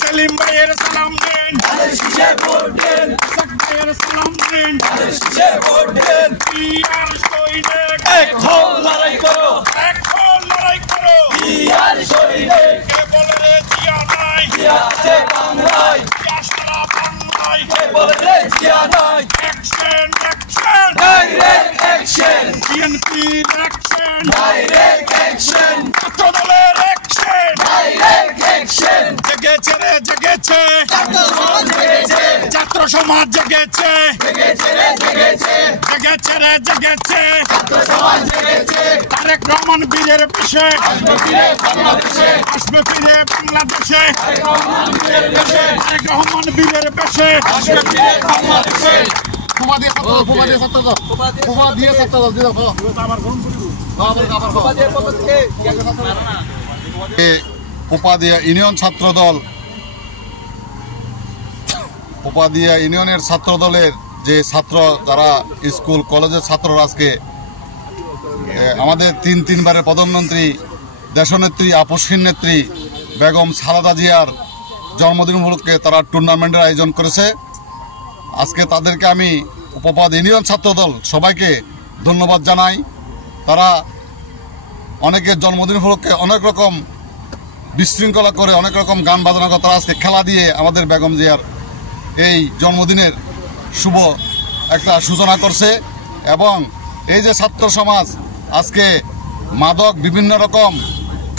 সেলিম ভাইয়ের সালাম দিন, সালাম দিন, পিয়ার সৈনিক এখন লড়াই করো, এখন লড়াই করো, পিয়ার সৈনিক কে বলে রে জিয়া নাই, জিয়া আছে বাংলায়, জিয়া সারা বাংলায়, কে বলে রে জিয়া নাই, action action direct action, BNP action direct action, ছাত্র দলের অ্যাকশন ডাইরেক্ট অ্যাকশন, জেগেছে রে জেগেছে, ছাত্র সমাজ জেগেছে, জেগেছে রে জেগেছে, জেগেছে রে জেগেছে, ছাত্র সমাজ জেগেছে, তারেক রহমান বীরের বেশে আসবে ফিরে বাংলাদেশে, আসবে ফিরে বাংলাদেশে, তারেক রহমান বীরের বেশে, তারেক রহমান বীরের বেশে আসবে ফিরে বাংলাদেশে। পোপাদিয়া ইউনিয়ন ছাত্রদল, পোপাদিয়া ইউনিয়নের ছাত্রদলের যে ছাত্র যারা স্কুল কলেজের ছাত্ররা আজকে আমাদের তিনবারের প্রধানমন্ত্রী দেশনেত্রী আপসহীন নেত্রী বেগম খালেদা জিয়ার জন্মদিন উপলক্ষে তারা টুর্নামেন্টের আয়োজন করেছে। আজকে তাদেরকে আমি পোপাদ ইউনিয়ন ছাত্রদল সবাইকে ধন্যবাদ জানাই। তারা অনেকের জন্মদিন উপলক্ষে অনেক রকম বিশৃঙ্খলা করে, অনেক রকম গান বাজনা করে, তারা আজকে খেলা দিয়ে আমাদের বেগম জিয়ার এই জন্মদিনের শুভ একটা সূচনা করছে। এবং এই যে ছাত্র সমাজ আজকে মাদক বিভিন্ন রকম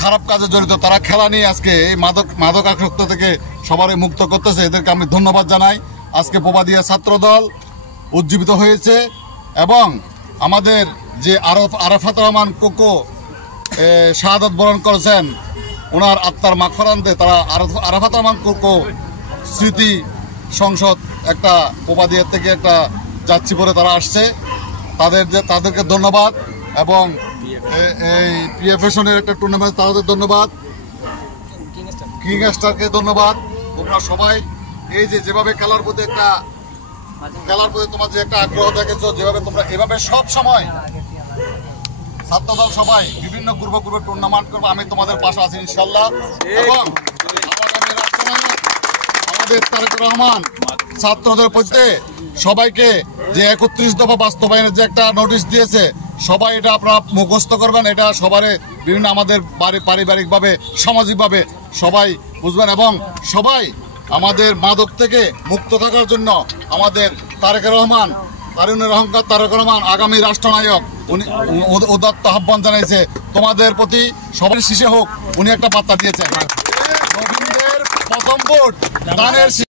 খারাপ কাজে জড়িত, তারা খেলা নিয়ে আজকে এই মাদকাসক্ত থেকে সবারই মুক্ত করতেছে, এদেরকে আমি ধন্যবাদ জানাই। আজকে পোপাদিয়া ছাত্রদল উজ্জীবিত হয়েছে এবং আমাদের যে আরাফাত রহমান কোকো শাহাদাত বরণ করেছেন, ওনার আত্মার মাগফিরাতে তারা আরাফাত রহমান কোকো স্মৃতি সংসদ একটা পোপাদিয়া থেকে একটা যাচ্ছি পরে তারা আসছে, তাদেরকে ধন্যবাদ। এবং এই পিএফএশনের একটা টুর্নামেন্ট তাদের ধন্যবাদ, কিং স্টারকে ধন্যবাদ। তোমরা সবাই এই যেভাবে খেলার প্রতি তোমার যে একটা আগ্রহ দেখেছো, যেভাবে তোমরা এভাবে সব সময় ছাত্রদল সবাই বিভিন্ন গ্রুপে টুর্নামেন্ট করবো, আমি তোমাদের পাশে আছি ইনশাল্লাহ। এবং আমাদের তারেক রহমান ছাত্রদের প্রতি সবাইকে যে 31 দফা বাস্তবায়নের যে একটা নোটিশ দিয়েছে, সবাই এটা আপনারা মুখস্থ করবেন, এটা সবারই বিভিন্ন আমাদের পারিবারিকভাবে সামাজিকভাবে সবাই বুঝবেন। এবং সবাই আমাদের মাদক থেকে মুক্ত থাকার জন্য আমাদের তারেক রহমান, তারুণের অহংকার তারেক রহমান আগামী রাষ্ট্রনায়ক, উনি উদাত্ত আহ্বান জানাইছে তোমাদের প্রতি, সবার শীষে হোক, উনি একটা বার্তা দিয়েছেন। রবীন্দ্রের প্রথম ভোট দানের